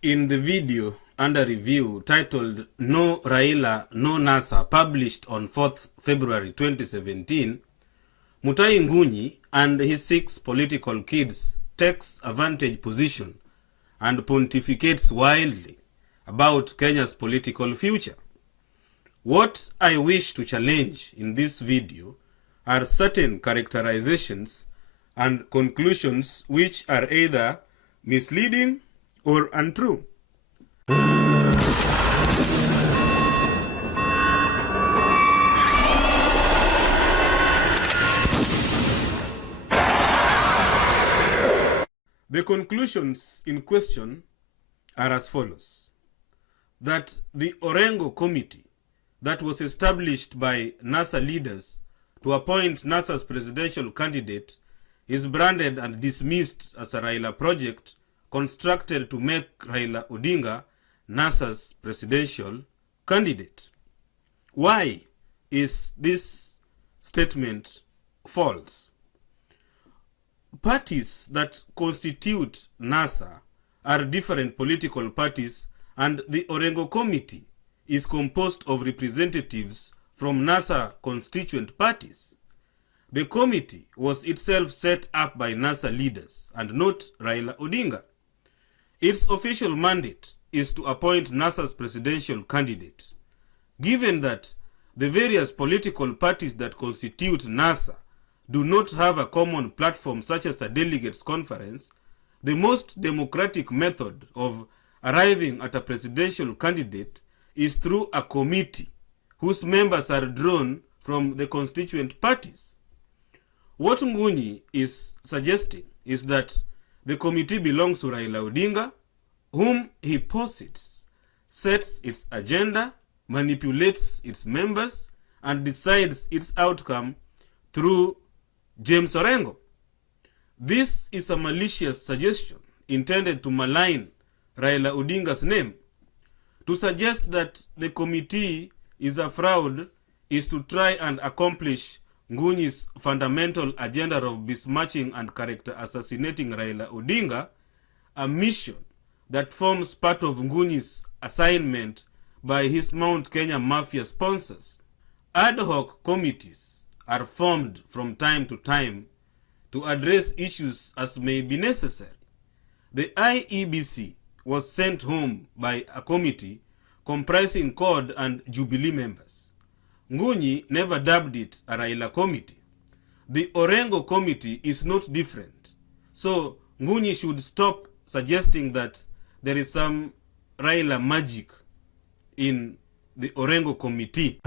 In the video under review titled No Raila, No NASA, published on 4th February 2017, Mutahi Ngunyi and his 6 political kids takes a vantage position and pontificates wildly about Kenya's political future. What I wish to challenge in this video are certain characterizations and conclusions which are either misleading or untrue. The conclusions in question are as follows: that the Orengo Committee that was established by NASA leaders to appoint NASA's presidential candidate is branded and dismissed as a Raila project constructed to make Raila Odinga NASA's presidential candidate. Why is this statement false? Parties that constitute NASA are different political parties, and the Orengo Committee is composed of representatives from NASA constituent parties. The committee was itself set up by NASA leaders and not Raila Odinga. Its official mandate is to appoint NASA's presidential candidate. Given that the various political parties that constitute NASA do not have a common platform such as a delegates conference, the most democratic method of arriving at a presidential candidate is through a committee whose members are drawn from the constituent parties. What Ngunyi is suggesting is that the committee belongs to Raila Odinga, whom he posits, sets its agenda, manipulates its members, and decides its outcome through James Orengo. This is a malicious suggestion intended to malign Raila Odinga's name. To suggest that the committee is a fraud is to try and accomplish Ngunyi's fundamental agenda of besmirching and character assassinating Raila Odinga, a mission that forms part of Ngunyi's assignment by his Mount Kenya Mafia sponsors. Ad hoc committees are formed from time to time to address issues as may be necessary. The IEBC was sent home by a committee comprising CORD and Jubilee members. Ngunyi never dubbed it a Raila committee. The Orengo committee is not different. So Ngunyi should stop suggesting that there is some Raila magic in the Orengo committee.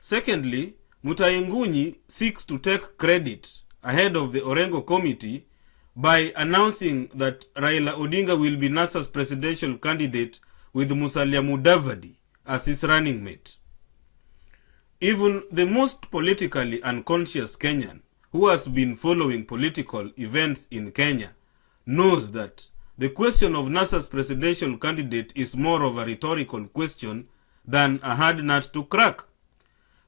Secondly, Mutahi Ngunyi seeks to take credit ahead of the Orengo committee by announcing that Raila Odinga will be NASA's presidential candidate with Musalia Mudavadi as his running mate. Even the most politically unconscious Kenyan who has been following political events in Kenya knows that the question of NASA's presidential candidate is more of a rhetorical question than a hard nut to crack.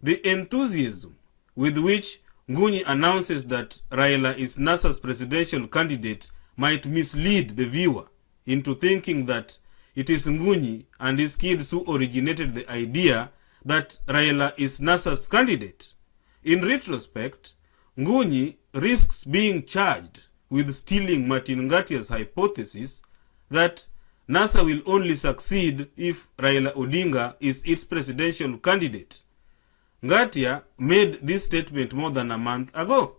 The enthusiasm with which Ngunyi announces that Raila is NASA's presidential candidate might mislead the viewer into thinking that it is Ngunyi and his kids who originated the idea that Raila is NASA's candidate. In retrospect, Ngunyi risks being charged with stealing Martin Ngatia's hypothesis that NASA will only succeed if Raila Odinga is its presidential candidate. Ngatia made this statement more than a month ago.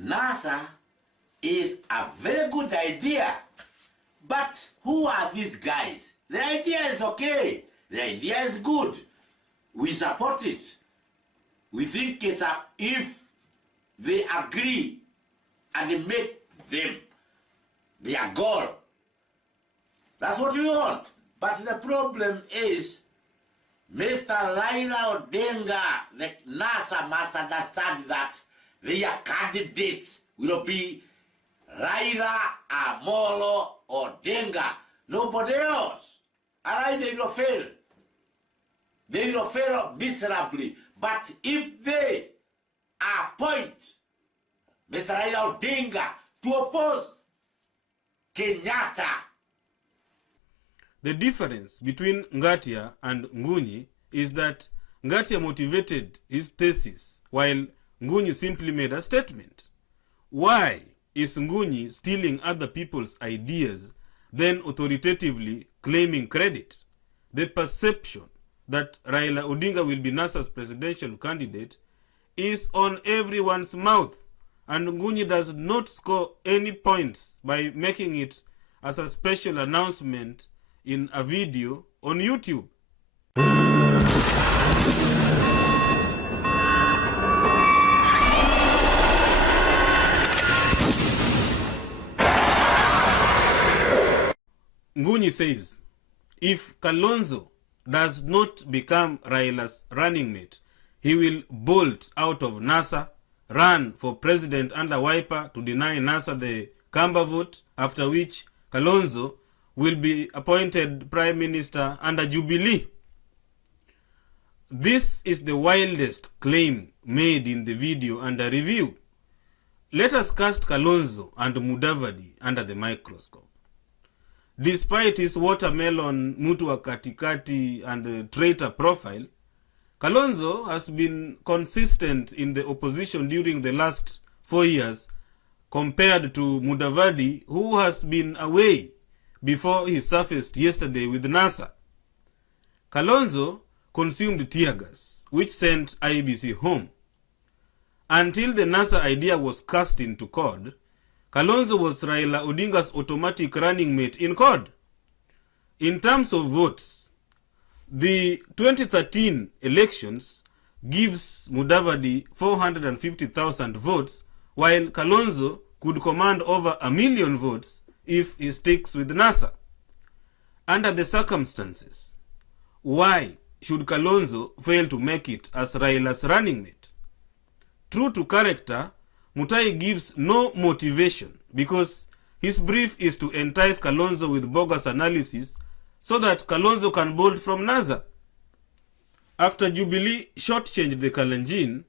NASA is a very good idea, but who are these guys? The idea is okay. The idea is good. We support it. We think it's if they agree and they make them their goal, that's what we want. But the problem is, Mr. Raila Odinga, the NASA must understand that their candidates will be Raila Amolo Odinga, nobody else. And I they will fail. They will fail miserably. But if they appoint Mr. Raila Odinga to oppose Kenyatta. The difference between Ngatia and Ngunyi is that Ngatia motivated his thesis while Ngunyi simply made a statement. Why is Ngunyi stealing other people's ideas, then authoritatively claiming credit? The perception that Raila Odinga will be NASA's presidential candidate is on everyone's mouth, and Ngunyi does not score any points by making it as a special announcement in a video on YouTube. Ngunyi says, if Kalonzo does not become Raila's running mate, he will bolt out of NASA, run for president under Wiper to deny NASA the Kamba vote, after which Kalonzo will be appointed Prime Minister under Jubilee. This is the wildest claim made in the video under review. Let us cast Kalonzo and Mudavadi under the microscope. Despite his watermelon, mutu wa katikati and traitor profile, Kalonzo has been consistent in the opposition during the last 4 years compared to Mudavadi, who has been away before he surfaced yesterday with NASA. Kalonzo consumed tear gas, which sent IEBC home. Until the NASA idea was cast into CORD, Kalonzo was Raila Odinga's automatic running mate in CORD. In terms of votes, the 2013 elections gives Mudavadi 450,000 votes, while Kalonzo could command over 1 million votes if he sticks with NASA. Under the circumstances, why should Kalonzo fail to make it as Raila's running mate? True to character, Mutai gives no motivation because his brief is to entice Kalonzo with bogus analysis so that Kalonzo can bolt from NASA. After Jubilee shortchanged the Kalenjin,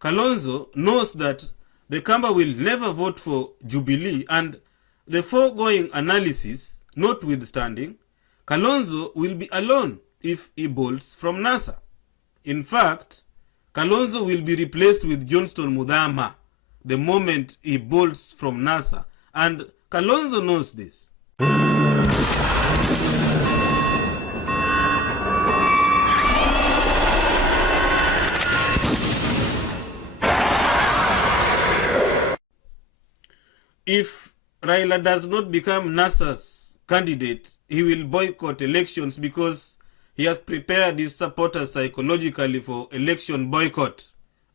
Kalonzo knows that the Kamba will never vote for Jubilee, and the foregoing analysis notwithstanding, Kalonzo will be alone if he bolts from NASA. In fact, Kalonzo will be replaced with Johnston Muthama the moment he bolts from NASA, and Kalonzo knows this. If Raila does not become NASA's candidate, he will boycott elections because he has prepared his supporters psychologically for election boycott.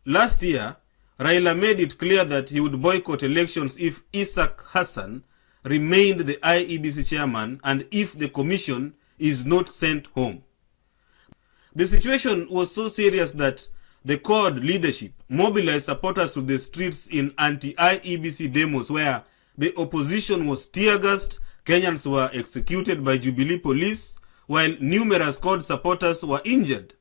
Last year, Raila made it clear that he would boycott elections if Isaac Hassan remained the IEBC chairman and if the commission is not sent home. The situation was so serious that the CORD leadership mobilized supporters to the streets in anti-IEBC demos where the opposition was tear-gassed, Kenyans were executed by Jubilee police, while numerous CORD supporters were injured.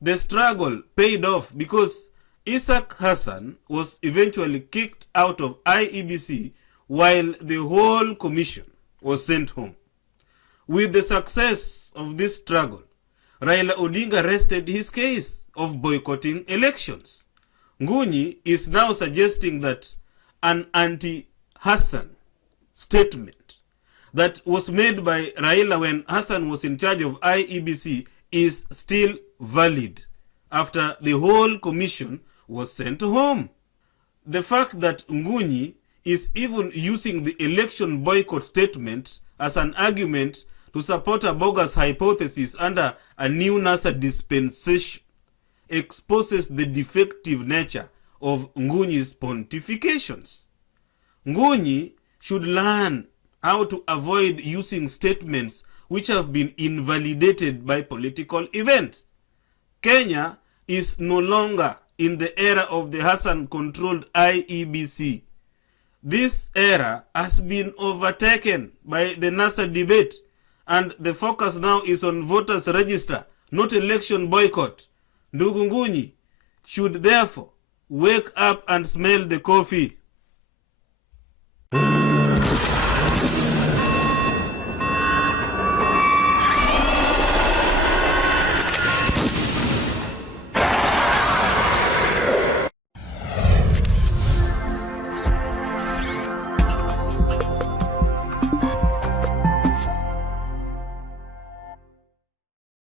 The struggle paid off because Isaac Hassan was eventually kicked out of IEBC while the whole commission was sent home. With the success of this struggle, Raila Odinga rested his case of boycotting elections. Ngunyi is now suggesting that an anti-Hassan statement that was made by Raila when Hassan was in charge of IEBC is still valid after the whole commission was sent home. The fact that Ngunyi is even using the election boycott statement as an argument to support a bogus hypothesis under a new NASA dispensation exposes the defective nature of Ngunyi's pontifications. Ngunyi should learn how to avoid using statements which have been invalidated by political events. Kenya is no longer in the era of the Hassan-controlled IEBC. This era has been overtaken by the NASA debate, and the focus now is on voters' register, not election boycott. Ndugu Ngunyi should therefore wake up and smell the coffee.